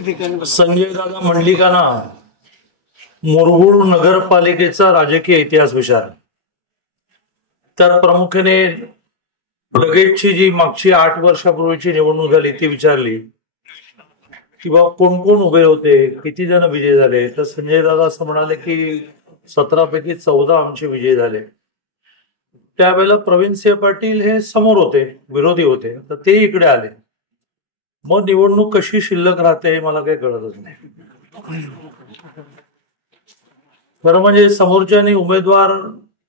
संजय दादा मंडलिकांना मुरगुड नगरपालिकेचा राजकीय इतिहास विचार. त्यात प्रामुख्याने लगेचची जी मागची 8 वर्षापूर्वीची निवडणूक झाली ती विचारली की बाबा कोण कोण उभे होते, किती जण विजय झाले. तर संजय दादा असं म्हणाले की 17 पैकी 14 आमचे विजय झाले. त्यावेळेला प्रवीणसिंह पाटील हे समोर होते, विरोधी होते, तर ते इकडे आले. मग निवडणूक कशी शिल्लक राहते मला काही कळतच नाही. खरं म्हणजे समोरच्यानी उमेदवार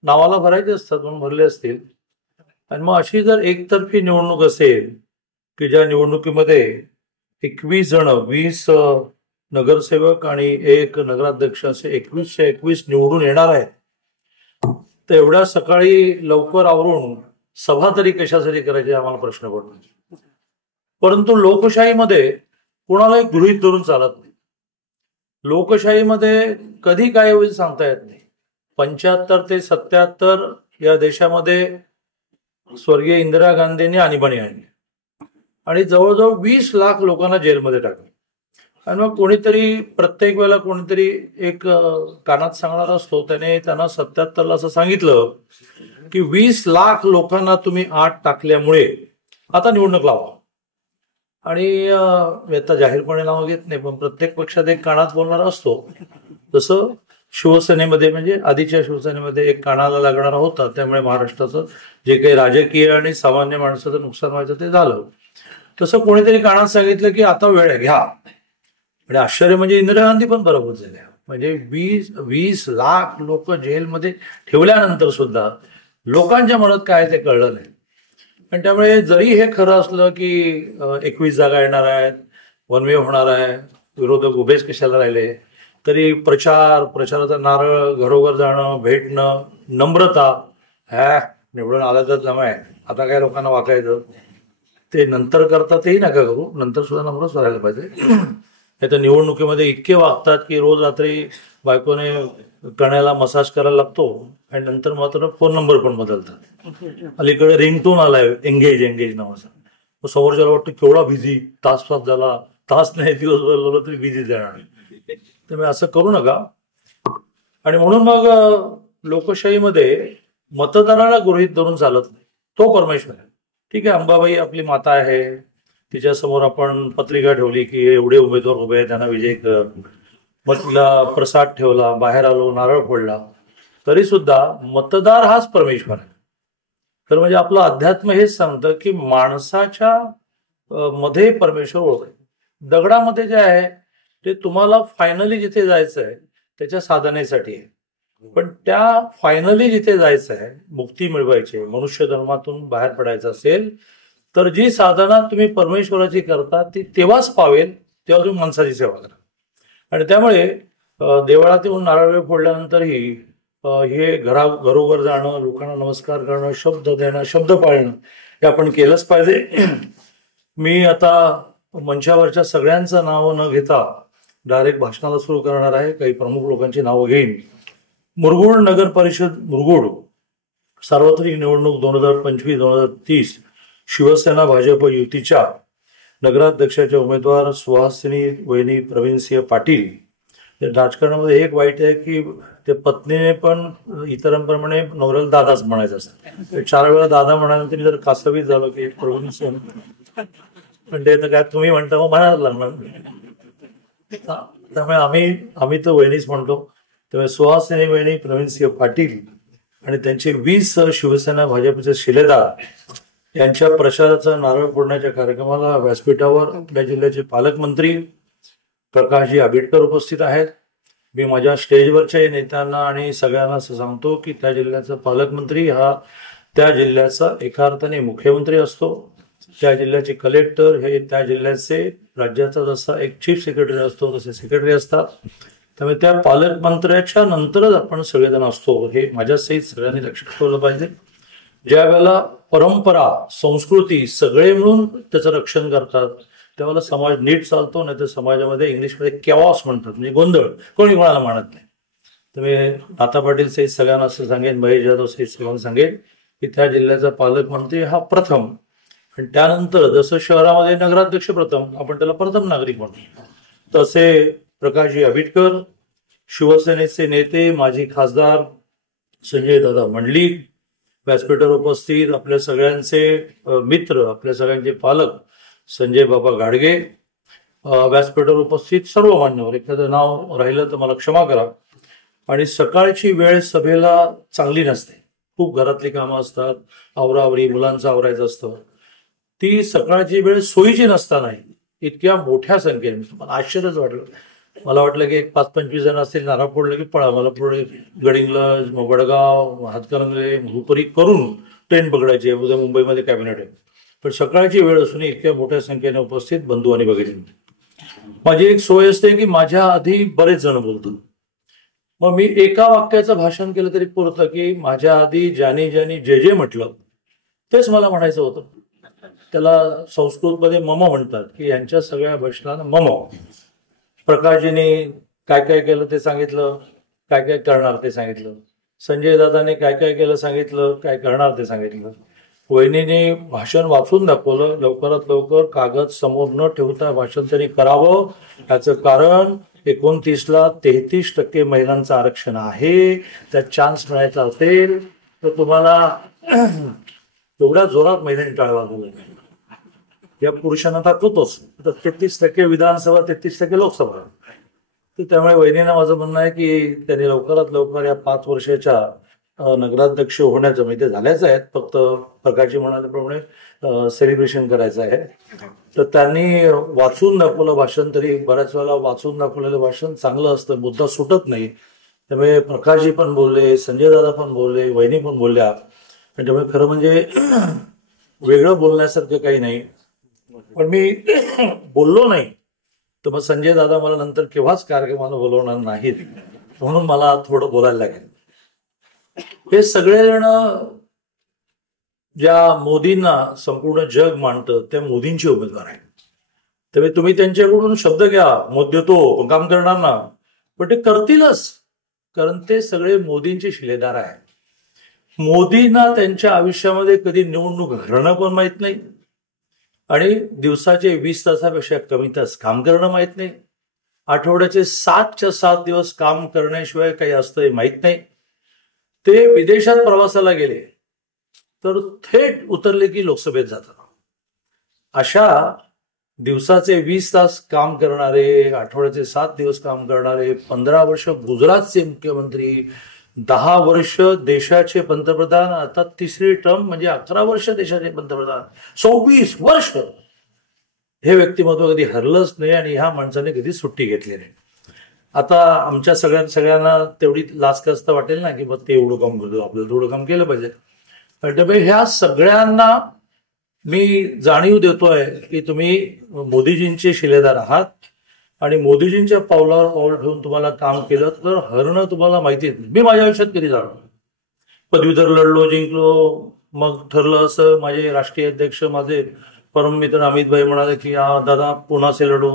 नावाला भरायचे असतात म्हणून भरले असतील. आणि मग अशी जर एकतर्फी निवडणूक असेल की ज्या निवडणुकीमध्ये 21 जण, 20 नगरसेवक आणि 1 नगराध्यक्ष असे 21 निवडून येणार आहेत, तर एवढ्या सकाळी लवकर आवरून सभा तरी कशासाठी करायची आम्हाला प्रश्न पडतो. परंतु लोकशाहीमध्ये कोणालाही गृहीत धरून चालत नाही. लोकशाहीमध्ये कधी काय होईल सांगता येत नाही. 75 ते 77 या देशामध्ये स्वर्गीय इंदिरा गांधींनी आणीबाणी आणली आणि जवळजवळ 20 लाख लोकांना जेलमध्ये टाकले. आणि मग कोणीतरी प्रत्येक वेळेला कोणीतरी एक कानात सांगणार असतो. त्यांना 77ला असं सांगितलं की 20 लाख लोकांना तुम्ही आत टाकल्यामुळे आता निवडणूक लावा. आणि आता जाहीरपणे नाव घेत नाही, पण प्रत्येक पक्षात एक कानात बोलणारा असतो. जसं शिवसेनेमध्ये म्हणजे आधीच्या शिवसेनेमध्ये एक कानाला लागणारा होता. त्यामुळे महाराष्ट्राचं जे काही राजकीय आणि सामान्य माणसाचं नुकसान व्हायचं ते झालं. तसं कोणीतरी कानात सांगितलं की आता वेळ घ्या. आणि आश्चर्य म्हणजे इंदिरा गांधी पण बरोबर झाल्या. म्हणजे 20 लाख लोक जेलमध्ये ठेवल्यानंतर सुद्धा लोकांच्या मनात काय ते कळलं नाही. आणि त्यामुळे जरी हे खरं असलं की 21 जागा येणार आहेत, वन वे होणार आहे, विरोधक उभेच कशाला राहिले, तरी प्रचाराचा नारळ, घरोघर जाणं, भेटणं, नम्रता, निवडून आलं तर जमाय, आता काय लोकांना वाकायचं, ते नंतर करता तेही नका करू. नंतर सुद्धा नम्रच राहायला पाहिजे. नाही तर निवडणुकीमध्ये इतके वागतात की रोज रात्री बायकोने कण्याला मसाज करायला लागतो आणि नंतर मात्र फोन नंबर पण बदलतात. अलीकडे रिंगटोन आलाय एंगेज नावाचा. समोरच्याला वाटतं केवढा बिझी, तास झाला, तास नाही दिवसभर झालं तरी बिझी जाणार. त्यामुळे असं करू नका. आणि म्हणून मग लोकशाहीमध्ये मतदाराला गृहीत धरून चालत नाही. तो परमेश्वर आहे. ठीक आहे, अंबाबाई आपली माता आहे, तिच्यासमोर आपण पत्रिका ठेवली की एवढे उमेदवार उभे आहेत त्यांना विजय कर, मग तिला प्रसाद ठेवला, बाहेर आलो, नारळ फोडला, तरी सुद्धा मतदार हाच परमेश्वर आहे. तर म्हणजे आपलं अध्यात्म हेच सांगतं की माणसाच्या मध्ये परमेश्वर ओळखायचं. दगडामध्ये जे आहे ते तुम्हाला फायनली जिथे जायचं आहे त्याच्या साधनेसाठी आहे. पण त्या फायनली जिथे जायचं आहे, मुक्ती मिळवायची, मनुष्य धर्मातून बाहेर पडायचं असेल, तर जी साधना तुम्ही परमेश्वराची करता ती तेव्हाच पावेल तेव्हा तुम्ही माणसाची सेवा करा. आणि त्यामुळे देवळात येऊन नारळ फोडल्यानंतरही हे घरोघर जाणं, लोकांना नमस्कार करणं, शब्द देणं, शब्द पाळणं हे आपण केलंच पाहिजे. मी आता मंचावरच्या सगळ्यांचं नाव न घेता डायरेक्ट भाषणाला सुरू करणार आहे. काही प्रमुख लोकांची नावं घेईन. मुरगुड नगर परिषद मुरगुड सार्वत्रिक निवडणूक 2025-2030 शिवसेना भाजप युतीच्या नगराध्यक्षाचे उमेदवार सुहासिनी वहिनी प्रवीणसिंह पाटील. राजकारणामध्ये एक वाईट आहे की ते पत्नीने पण इतरांप्रमाणे नवऱ्याला दादाच म्हणायचं असतं. 4 वेळा दादा म्हणाल्यानंतर जर कासवीत झालं की प्रवीणसिंह म्हणजे काय तुम्ही म्हणता मग म्हणायला लागणार. त्यामुळे आम्ही तर वहिनीच म्हणतो. त्यामुळे सुहासिनी वहिनी प्रवीणसिंह पाटील आणि त्यांचे 20 शिवसेना भाजपचे शिलेदार यांच्या प्रचाराचा नारळ फोडण्याच्या कार्यक्रमाला व्यासपीठावर आपल्या जिल्ह्याचे पालकमंत्री प्रकाशजी आंबेडकर उपस्थित आहेत. मी माझ्या स्टेजवरच्या नेत्यांना आणि सगळ्यांना असं सांगतो की त्या जिल्ह्याचा पालकमंत्री हा त्या जिल्ह्याचा एका अर्थाने मुख्यमंत्री असतो. त्या जिल्ह्याचे कलेक्टर हे त्या जिल्ह्याचे राज्याचा जसा एक चीफ सेक्रेटरी असतो तसे सेक्रेटरी असतात. त्यामुळे त्या पालकमंत्र्याच्या नंतरच आपण सगळेजण असतो हे माझ्यासहित सगळ्यांनी लक्षात ठेवलं पाहिजे. ज्या वेळेला परंपरा, संस्कृती सगळे मिळून त्याचं रक्षण करतात त्यावेळेला समाज नीट चालतो. नाही तर समाजामध्ये इंग्लिशमध्ये कॅओस म्हणतात, म्हणजे गोंधळ, कोणी कोणाला मानत नाही. त्यामुळे नाथा पाटील सहित सगळ्यांना असं सांगेन, महेश जाधव सहित सगळ्यांना सांगेन की त्या जिल्ह्याचा पालकमंत्री हा प्रथम, आणि त्यानंतर जसं शहरामध्ये नगराध्यक्ष प्रथम, आपण त्याला प्रथम नागरिक म्हणतो, तसे प्रकाशजी आंबेडकर, शिवसेनेचे नेते माजी खासदार संजय दादा मंडलिक, व्यासपीठावर उपस्थित आपल्या सगळ्यांचे मित्र, आपल्या सगळ्यांचे पालक संजय बाबा गाडगे, व्यासपीठावर उपस्थित सर्व मान्यवर, एखादं नाव राहिलं तर मला क्षमा करा. आणि सकाळची वेळ सभेला चांगली नसते, खूप घरातली कामं असतात, आवरावरी, मुलांचं आवरायचं असतं. ती सकाळची वेळ सोयीची नसतानाही इतक्या मोठ्या संख्येने मला आश्चर्यच वाटलं. मला वाटलं की 5-25 जण असतील, नारळ फोडलं की पळा, मला पुढे गडिंग्लज, वडगाव, हातकणंगले, हुपरी करून ट्रेन पकडायची, उद्या मुंबईमध्ये कॅबिनेट आहे. पण सकाळची वेळ असून इतक्या मोठ्या संख्येने उपस्थित बंधू आणि भगिनी, माझी एक सोय असते की माझ्या आधी बरेच जण बोलतात. मग मी एका वाक्याचं भाषण केलं तरी पुरतं की माझ्या आधी ज्याने ज्याने जे जे म्हटलं तेच मला म्हणायचं होतं. त्याला संस्कृतमध्ये मम म्हणतात की यांच्या सगळ्या भाषणानं मम. प्रकाशजीने काय काय केलं ते सांगितलं, काय काय करणार ते सांगितलं. संजय दादाने काय काय केलं सांगितलं, काय करणार ते सांगितलं. वहिनीने भाषण वाचून दाखवलं. लवकरात लवकर कागद समोर न ठेवता भाषण त्यांनी करावं. याचं कारण 29ला 33% महिलांचं आरक्षण आहे. त्यात चान्स मिळायचा असेल तर तुम्हाला एवढ्या जोरात महिलांनी टाळा वाजवला. या पुरुषांना दाखवतोच. तर 33% विधानसभा, 33% लोकसभा. तर त्यामुळे वहिनीनं माझं म्हणणं आहे की त्यांनी लवकरात लवकर या 5 वर्षाच्या नगराध्यक्ष होण्याचं, म्हणजे ते झाल्याच आहेत, फक्त प्रकाशजी म्हणाल्याप्रमाणे सेलिब्रेशन करायचं आहे. तर त्यांनी वाचून दाखवलं भाषण. तरी बऱ्याच वेळेला वाचून दाखवलेलं भाषण चांगलं असतं, मुद्दा सुटत नाही. त्यामुळे प्रकाशजी पण बोलले, संजय दादा पण बोलले, वहिनी पण बोलल्या. आणि त्यामुळे खरं म्हणजे वेगळं बोलण्यासारखं काही नाही. पण मी बोललो नाही तर मग संजय दादा मला नंतर केव्हाच कार्यक्रमाला बोलवणार नाहीत, म्हणून मला थोडं बोलायला लागेल. हे सगळेजण ज्या मोदींना संपूर्ण जग मानतं त्या मोदींचे उमेदवार आहेत. त्यामुळे तुम्ही त्यांच्याकडून शब्द घ्या, मत देतो, काम करणार ना, पण ते करतीलच, कारण ते सगळे मोदींचे शिलेदार आहेत. मोदींना त्यांच्या आयुष्यामध्ये कधी निवडणूक हरणं पण माहित नाही आणि दिवसाचे 20 तासापेक्षा कमी तास काम करणं माहित नाही. आठवड्याचे 7च्या 7 दिवस काम करण्याशिवाय काही असतं माहित नाही. ते विदेशात प्रवासाला गेले तर थेट उतरले की लोकसभेत जातात. अशा दिवसाचे 20 तास काम करणारे, आठवड्याचे 7 दिवस काम करणारे, 15 वर्ष गुजरातचे मुख्यमंत्री, 10 वर्ष देशाचे पंतप्रधान, आता 3री टर्म म्हणजे 11 वर्ष देशाचे पंतप्रधान, 26 वर्ष, हे व्यक्तिमत्व कधी हरलंच नाही आणि ह्या माणसाने कधी सुट्टी घेतली नाही. आता आमच्या सगळ्यांना तेवढी लाचखस्त वाटेल ना की मग ते एवढं काम करतो, आपल्याला थोडं काम केलं पाहिजे. त्यामुळे ह्या सगळ्यांना मी जाणीव देतोय की तुम्ही मोदीजींचे शिलेदार आहात आणि मोदीजींच्या पावलावर पाऊल ठेवून तुम्हाला काम केलं तर हरणं तुम्हाला माहितीच नाही. मी माझ्या आयुष्यात कधी जाणं, पदवीधर लढलो, जिंकलो, मग ठरलं असं. माझे राष्ट्रीय अध्यक्ष, माझे परम मित्र अमितभाई म्हणाले की दादा पुणा से लढो.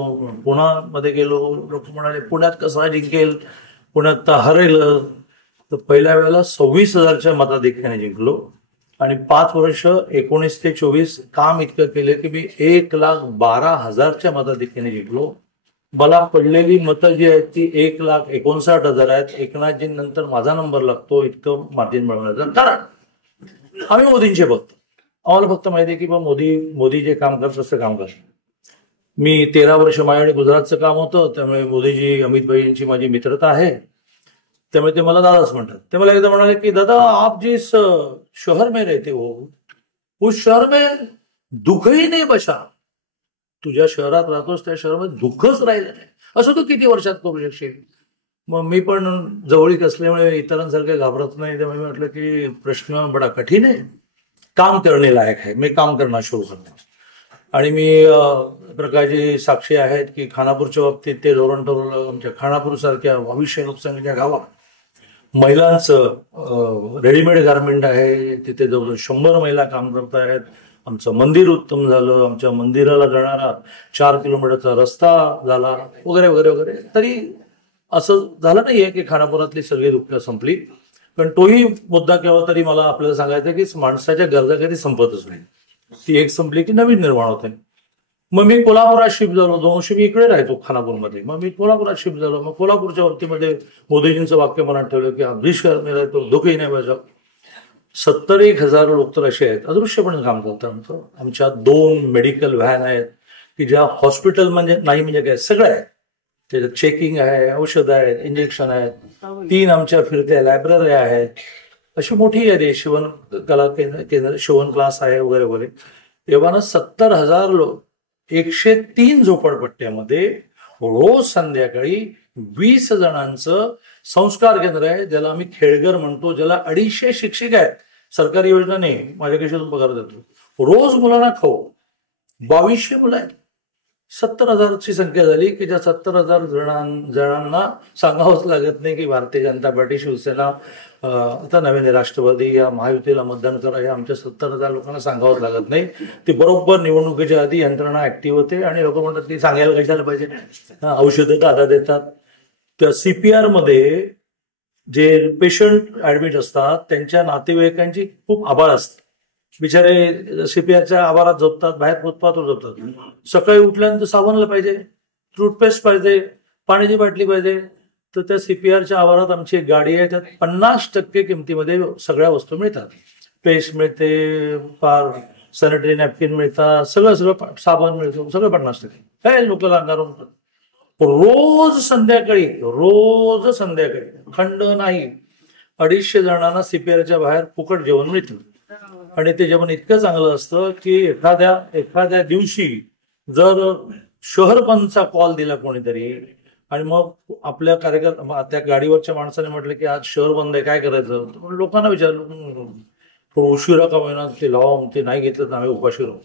पुण्यामध्ये गेलो, लोक म्हणाले पुण्यात कसा जिंकेल, पुण्यात तर हरेल. तर पहिल्या वेळेला 26,000च्या मताधिक्याने जिंकलो आणि 5 वर्ष 19 ते 24 काम इतकं केलं की मी 1,12,000च्या मताधिक्याने जिंकलो. मला पडलेली मतं जी आहेत ती 1,59,000 आहेत. एकनाथजींनंतर माझा नंबर लागतो इतकं मार्जिन मिळवण्याचं. कारण आम्ही मोदींचे बघतो, आम्हाला फक्त माहिती आहे की मग मोदी जे काम करत तसं काम करतात. मी 13 वर्ष माझ्याकडे गुजरातचं काम होतं, त्यामुळे मोदीजी, अमितभाई यांची माझी मित्रता आहे, त्यामुळे ते मला दादाच म्हणतात. ते मला एकदा म्हणाले की दादा आप जिस शहर में रहते हो उस शहर में दुःख ही नाही बचा. तुझ्या शहरात राहतोस त्या शहरामध्ये दुःखच राहिलं नाही, असं तू किती वर्षात करू शकशील. मग मी पण जवळीक असल्यामुळे इतरांसारखे घाबरत नाही. त्यामुळे मी म्हटलं की प्रश्न बडा कठीण आहे, काम करणे लायक आहे, मी काम करणं सुरू करतो. आणि मी प्रकाशजी साक्षी आहेत की खानापूरच्या बाबतीत ते धोरण ठरवलं. आमच्या खानापूरसारख्या 2200 लोकसंख्येच्या गावात महिलांचं रेडीमेड गारमेंट आहे, तिथे जवळ 100 महिला काम करत आहेत. आमचं मंदिर उत्तम झालं, आमच्या मंदिराला जाणारा 4 किलोमीटरचा रस्ता झाला, वगैरे वगैरे वगैरे. तरी असं झालं नाहीये की खानापुरातली सगळी दुःख संपली. पण तोही मुद्दा केव्हा तरी मला आपल्याला सांगायचं की माणसाच्या गरजा कधी संपतच नाही. ती एक संपली की नवीन निर्माण होते. मग मी कोल्हापुरात शिफ्ट झालो, 2 वर्ष मी इकडे राहायचो खानापूरमध्ये. मग मी कोल्हापुरात शिफ्ट झालो. मग कोल्हापूरच्या वतीमध्ये मोदीजींचं वाक्य मनात ठेवलं की अमरीश शहर मेरा तो दुःखही नाही बजाव. 70,000 लोक तर असे आहेत अदृश्यपणे काम करतात. आमच्या 2 मेडिकल व्हॅन आहेत की ज्या हॉस्पिटल म्हणजे नाही म्हणजे काय सगळं आहे. त्याच्यात चेकिंग आहे, औषधं आहेत, इंजेक्शन आहेत. 3 आमच्या फिरत्या लायब्ररी आहेत. अशी मोठी आहे शिवण कला केंद्र, शिवण क्लास आहे वगैरे वगैरे. तेव्हा 70,000 लोक 103 झोपडपट्ट्यामध्ये रोज संध्याकाळी 20 जणांचं संस्कार केंद्र आहे, ज्याला आम्ही खेळघर म्हणतो, ज्याला 250 शिक्षक आहेत. सरकारी योजना नाही, माझ्या खिशातून पगार देतो. रोज मुलांना खाऊ. 2200 मुलं आहेत. 70,000ची संख्या झाली की ज्या 70,000 जणांना सांगावंच लागत नाही की भारतीय जनता पार्टी, शिवसेना, आता नवीन राष्ट्रवादी या महायुतीला मतदान करा, हे आमच्या 70,000 लोकांना सांगावंच लागत नाही. ते बरोबर निवडणुकीच्या आधी यंत्रणा ऍक्टिव्ह होते आणि लोक म्हणतात ती सांगायला कशाला पाहिजे, औषधं दादा देतात. त्या CPR मध्ये जे पेशंट ऍडमिट असतात त्यांच्या नातेवाईकांची खूप आभाळ असते. बिचारे CPRच्या आवारात झोपतात, बाहेर फुटपाथवर झोपतात. सकाळी उठल्यानंतर साबणला पाहिजे, टूथपेस्ट पाहिजे, पाण्याची बाटली पाहिजे. तर त्या CPRच्या आवारात आमची एक गाडी आहे, त्यात 50% किमतीमध्ये सगळ्या वस्तू मिळतात. पेस्ट मिळते, पार सॅनिटरी नॅपकिन मिळतात, सगळं साबण मिळतं, सगळं 50%. काय लोकांना अंगारून रोज संध्याकाळी खंड नाही 250 जणांना CPRच्या बाहेर फुकट जेवण मिळतं. आणि ते जेवण इतकं चांगलं असतं की एखाद्या दिवशी जर शहर बंदचा कॉल दिला कोणीतरी आणि मग आपल्या त्या गाडीवरच्या माणसाने म्हटलं की आज शहर बंद आहे, काय करायचं. लोकांना विचारलं, थोडं उशिरा का होईना ते लावा, ते नाही घेतलं तर आम्ही उपाशी राहू.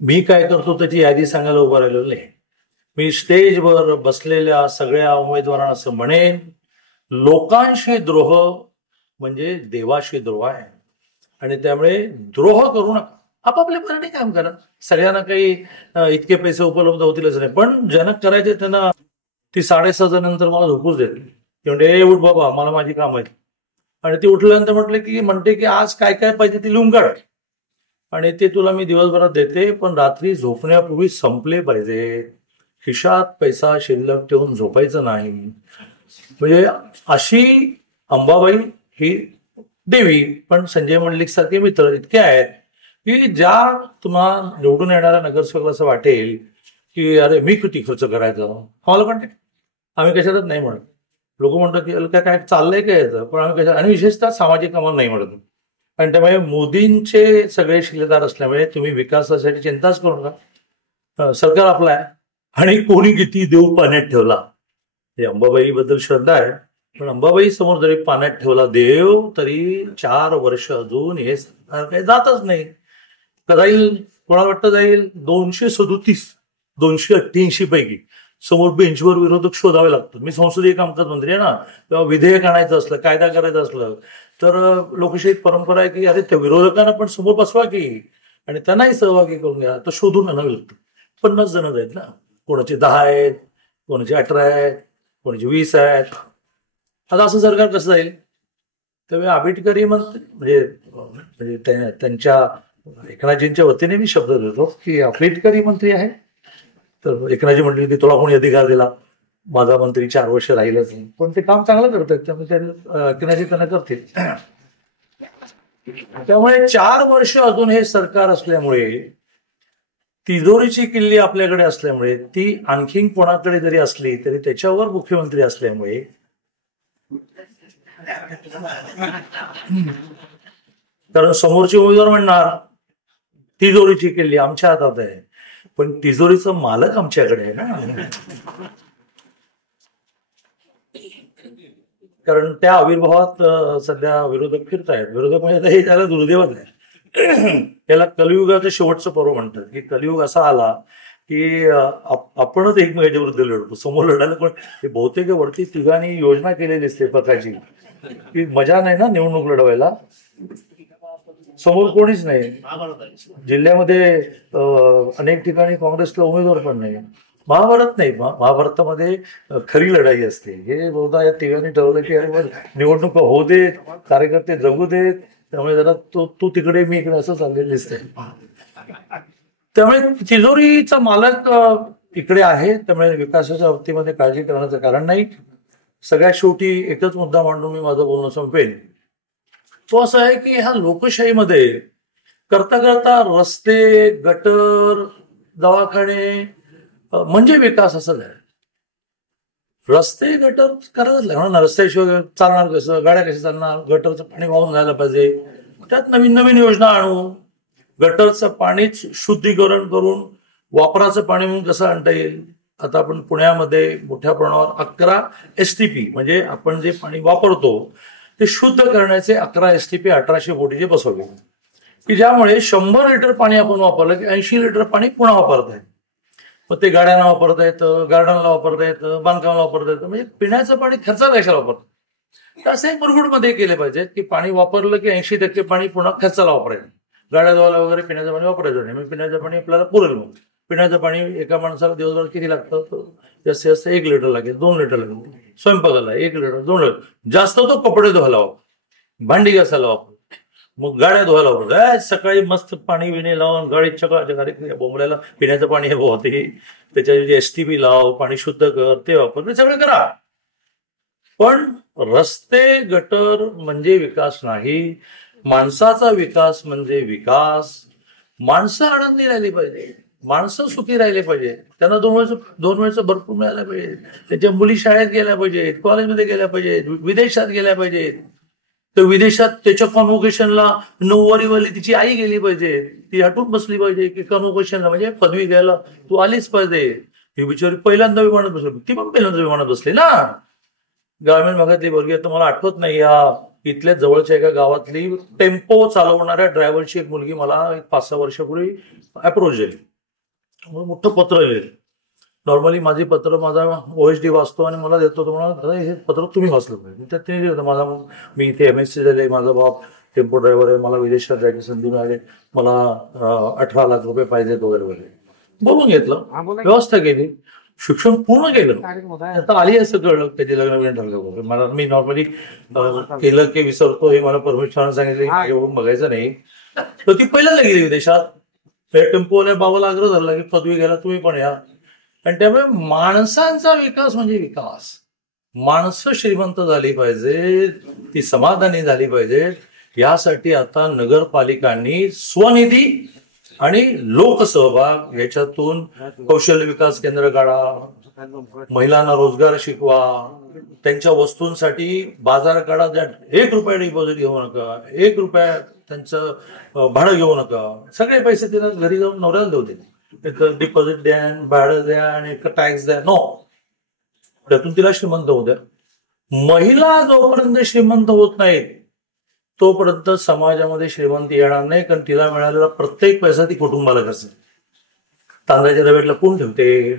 मी काय करतो त्याची यादी सांगायला उभं राहिलेलो नाही. मी स्टेजवर बसलेल्या सगळ्या उमेदवारांना असं म्हणेन, लोकांशी द्रोह म्हणजे देवाशी द्रोह आहे. आणि त्यामुळे द्रोह करू नका, आपापल्या परीने काम करा. सगळ्यांना काही इतके पैसे उपलब्ध होतीलच नाही, पण जनक करायचे त्यांना. ती 6:30 नंतर मला झोपूच देत नाही. ती म्हणते उठ बाबा, मला माझी काम आहेत. आणि ती उठल्यानंतर म्हणते की आज काय काय पाहिजे ते लिहून काढ आणि ते तुला मी दिवसभरात देते, पण रात्री झोपण्यापूर्वी संपले पाहिजे. खिशात पैसा शिल्लक ठेवून झोपायचं नाही. म्हणजे अशी अंबाबाई ही देवी, पण संजय मंडलिक सारखे मित्र इतके आहेत की ज्या तुम्हाला निवडून येणाऱ्या नगरसेवकाला असं वाटेल की अरे मी किती खर्च करायचा, आम्हाला पण आम्ही कशालाच नाही म्हणत. लोक म्हणतात की काय चाललंय काय याचं, पण आम्ही कशा, आणि विशेषतः सामाजिक कामाला नाही म्हणत. आणि त्यामुळे मोदींचे सगळे शिलेदार असल्यामुळे तुम्ही विकासासाठी चिंताच करू नका. सरकार आपलं आहे आणि कोणी किती देऊ पाण्यात ठेवला. हे अंबाबाईबद्दल श्रद्धा आहे, पण अंबाबाई समोर जरी पाण्यात ठेवला देव तरी 4 वर्ष अजून हे सरकार काही जातच नाही. जाईल, कोणाला वाटतं जाईल 237, 288 पैकी समोर बेंचवर विरोधक शोधावे लागतात. मी संसदीय कामकाज मंत्री आहे ना, तेव्हा विधेयक आणायचं असलं, कायदा करायचं असलं तर लोकशाहीत परंपरा आहे की अरे त्या विरोधकांना पण समोर बसवा की आणि त्यांनाही सहभागी करून घ्या. तर शोधून आणावं लागतं. 50 जण आहेत ना, कोणाचे 10 आहेत, कोणाचे 18 आहेत, कोणाचे 20 आहेत. आता असं सरकार कसं जाईल. त्यामुळे आंबेडकरी म्हणजे त्यांच्या एकनाथजींच्या वतीने मी शब्द देतो की आंबेडकरी मंत्री आहे. तर एकनाथजी म्हटले की तुला कोणी अधिकार दिला, माझा मंत्री 4 वर्ष राहिलाच नाही, पण ते काम चांगलं करतात, त्यामुळे एकनाथजी त्यांना करतील. त्यामुळे 4 वर्ष अजून हे सरकार असल्यामुळे, तिजोरीची किल्ली आपल्याकडे असल्यामुळे, ती आणखीन कोणाकडे जरी असली तरी त्याच्यावर मुख्यमंत्री असल्यामुळे कारण समोरचे उमेदवार म्हणणार तिजोरीची किल्ली आमच्या हातात आहे, पण तिजोरीचा मालक आमच्याकडे आहे ना. कारण त्या आविर्भावात सध्या विरोधक फिरतायत. विरोधक म्हणजे हे त्याला दुर्दैवच आहे. त्याला कलियुगाचं शेवटचं पर्व म्हणतात की कलियुग असा आला की आपणच एकमेकांच्या विरुद्ध लढतो. समोर लढायला पण हे बहुतेक वरती तिघांनी योजना केलेली दिसते प्रकारची की मजा नाही ना निवडणूक लढवायला. समोर कोणीच नाही. जिल्ह्यामध्ये अनेक ठिकाणी काँग्रेसला उमेदवार पण नाही. महाभारत नाही, महाभारतामध्ये खरी लढाई असते. हे बहुधा या तिघांनी ठरवलं की अरे निवडणूक होऊ देत, कार्यकर्ते जगू देत, त्यामुळे जरा तू तिकडे मी इकडे असं चाललेलं दिसतंय. त्यामुळे तिजोरीचा मालक इकडे आहे, त्यामुळे विकासाच्या बाबतीमध्ये काळजी करण्याचं कारण नाही. सगळ्यात शेवटी एकच मुद्दा मांडून मी माझं बोलणं संपेन. तो असा आहे की ह्या लोकशाहीमध्ये करता करता रस्ते, गटर, दवाखाने म्हणजे विकास असं आहे. रस्ते गटर करायलाच लागणार ना, रस्त्याशिवाय चालणार कसं, गाड्या कशा चालणार, गटरचं पाणी वाहून जायला पाहिजे, त्यात नवीन नवीन योजना आणू, गटरचं पाणीच शुद्धीकरण करून वापराचं पाणी म्हणून कसं आणता येईल. आता आपण पुण्यामध्ये मोठ्या प्रमाणावर 11 STP म्हणजे आपण जे पाणी वापरतो ते शुद्ध करण्याचे 11 STP 1800 कोटीचे बसवले, की ज्यामुळे 100 लिटर पाणी आपण वापरलं की 80 लिटर पाणी पुन्हा वापरता येतं. मग ते गाड्यांना वापरता येतं, गार्डनला वापरता येतं, बांधकामाला वापरता येतं, म्हणजे पिण्याचं पाणी खर्चाला कशाला वापरतं. तर असं एक मुरगुडमध्ये केले पाहिजेत की पाणी वापरलं की 80% पाणी पुन्हा खर्चाला वापरायचं. गाड्या धुवायला वगैरे पिण्याचं पाणी वापरायचं नाही. मग पिण्याचं पाणी आपल्याला पुरेल. मग पिण्याचं पाणी एका माणसाला दिवसभर किती लागतं, जास्तीत जास्त 1 लिटर लागेल, 2 लिटर लागेल. स्वयंपाकाला 1 लिटर, 2 लिटर जास्त, तो कपडे धुवायला वापर, भांडी घासायला वापर, मग गाड्या धुवायला वापर. सकाळी मस्त पाणी विणे लावून गाडी चकाचक बोंबल्याला पिण्याचं पाणी हे होते, त्याच्या STP लाव, पाणी शुद्ध कर, ते वापर, ते सगळं करा. पण रस्ते गटर म्हणजे विकास नाही. माणसाचा विकास म्हणजे विकास. माणसं आनंदी राहिली पाहिजे, माणसं सुखी राहिले पाहिजे, त्यांना दोन वेळचं भरपूर मिळालं पाहिजे, त्यांच्या मुली शाळेत गेल्या पाहिजेत, कॉलेजमध्ये गेल्या पाहिजेत, विदेशात गेल्या पाहिजेत. तर विदेशात त्याच्या कॉन्व्होकेशनला 9वारीवाली तिची आई गेली पाहिजे, ती हटून बसली पाहिजे की कॉन्व्होकेशनला म्हणजे पदवी घ्यायला तू आलीच पाहिजे. ही बिचारी पहिल्यांदा विमानात बसली, ती पण पहिल्यांदा विमानात बसली ना. ग्रामीण भागातली वर्गीय तुम्हाला आठवत नाही, या इथल्या जवळच्या एका गावातली टेम्पो चालवणाऱ्या ड्रायव्हरची एक मुलगी मला 5-6 वर्षापूर्वी अप्रोच झाली. मोठं पत्र लिहिलं. नॉर्मली माझी पत्र माझा OSD वाचतो आणि मला देतो, तो म्हणा हे पत्र तुम्ही वाचलं पाहिजे. त्यात तिने लिहिलं, मी इथे MSc झाले, माझा बाप टेम्पो ड्रायव्हर आहे, मला विदेशात जायची संधी मिळाली, मला 18 लाख रुपये पाहिजेत वगैरे वगैरे. बोलून घेतलं, व्यवस्था केली, शिक्षण पूर्ण केलं. आता आली असं कळलं त्याची लग्न विण ठरलं वगैरे. मला मी नॉर्मली केलं की विसरतो, हे मला परमेश्वरानं सांगितलं बघायचं नाही. तर ती पहिल्यांदा गेली विदेशात. टेम्पोवाल्या बाबाला आग्रह धरला की पदवी घ्यायला तुम्ही पण या. आणि त्यामुळे माणसांचा विकास म्हणजे विकास. माणसं श्रीमंत झाली पाहिजे, ती समाधानी झाली पाहिजे. यासाठी आता नगरपालिकांनी स्वनिधी आणि लोकसहभाग याच्यातून कौशल्य विकास केंद्र काढा, महिलांना रोजगार शिकवा, त्यांच्या वस्तूंसाठी बाजार काढा, ज्या 1 रुपया डिपॉझिट घेऊ नका, 1 रुपया त्यांचं भाडं घेऊ नका, सगळे पैसे तिला घरी जाऊन नवऱ्याला देऊ दे. एक डिपॉझिट द्या, भाडं द्या आणि एक टॅक्स द्या, नो, त्यातून तिला श्रीमंत होऊ द्या. महिला जोपर्यंत श्रीमंत होत नाहीत तोपर्यंत समाजामध्ये श्रीमंती येणार नाही, कारण तिला मिळालेला प्रत्येक पैसा ती कुटुंबाला खर्च. तांदळाच्या डब्यातला कोण ठेवते,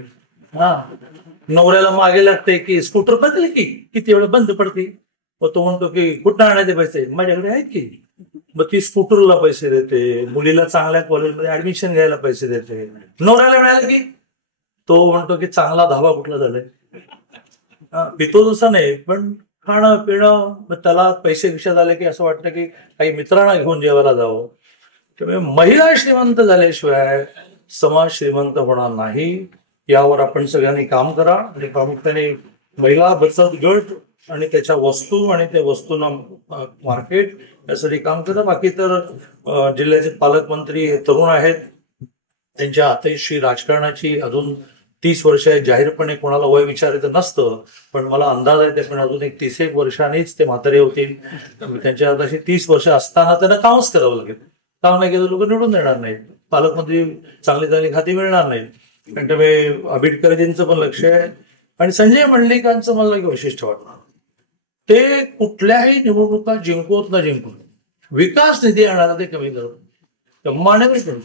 नवऱ्याला मागे लागते की स्कूटर बदले की किती वेळ बंद पडते, मग तो म्हणतो की कुठं आणायचे पैसे, माझ्याकडे आहेत की. मग ती स्कूटरला पैसे देते, मुलीला चांगल्या कॉलेजमध्ये ऍडमिशन घ्यायला पैसे देते. नवऱ्याला मिळाले की तो म्हणतो की चांगला धाबा कुठला झालाय, पितो तसा नाही, पण खाणं पिणं, मग त्याला पैसे खिशात आले की असं वाटतं की काही मित्रांना घेऊन जेवायला जावं. त्यामुळे महिला श्रीमंत झाल्याशिवाय समाज श्रीमंत होणार नाही. यावर आपण सगळ्यांनी काम करा आणि प्रामुख्याने महिला बचत गट आणि त्याच्या वस्तू आणि त्या वस्तूंना मार्केट यासाठी काम करा. बाकी तर जिल्ह्याचे पालकमंत्री तरुण आहेत, त्यांच्या हाताशी राजकारणाची अजून 30 वर्ष आहे. जाहीरपणे कोणाला वय विचारायचं नसतं, पण मला अंदाज आहे ते पण अजून एक 30 वर्षांनीच ते म्हातारे होतील. त्यांच्या हाताशी 30 वर्ष असताना त्यांना कामच करावं लागेल. काम नाही केलं लोक निवडून देणार नाहीत, पालकमंत्री चांगली चांगली खाती मिळणार नाहीत. आणि त्यामुळे आंबेडकरजींचं पण लक्ष आहे. आणि संजय मंडलिकांचं मला एक वैशिष्ट्य वाटतं, ते कुठल्याही निवडणुका जिंकवत न जिंकून विकास निधी आणणारा ते कमी करत मानेवर करून.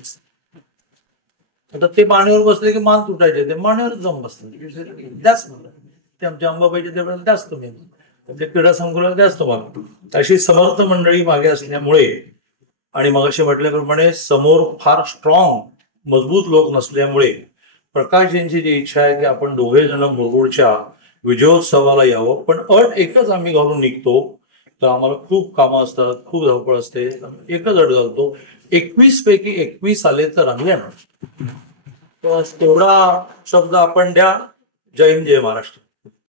आता ते मानेवर बसले की मान तुटायचे, ते मानेवर जाऊन बसतात. त्याच ते आमच्या अंबाबाईच्या देवळाला द्याच तुम्ही, आमच्या क्रीडा संकुलाला द्याच तुम्हाला. अशी समर्थ मंडळी मागे असल्यामुळे आणि मगाशी म्हटल्याप्रमाणे समोर फार स्ट्रॉंग मजबूत लोक नसल्यामुळे प्रकाशजींची जी इच्छा आहे की आपण दोघे जण मुरगुडच्या विजयोत्सवाला यावं. पण अट एकच आम्ही घालून निघतो तर आम्हाला खूप कामं असतात, खूप धावपळ असते. एकच अट घालतो, 21 पैकी 21 आले तर आणले ना. तेवढा शब्द आपण द्या. जय हिंद, जय महाराष्ट्र.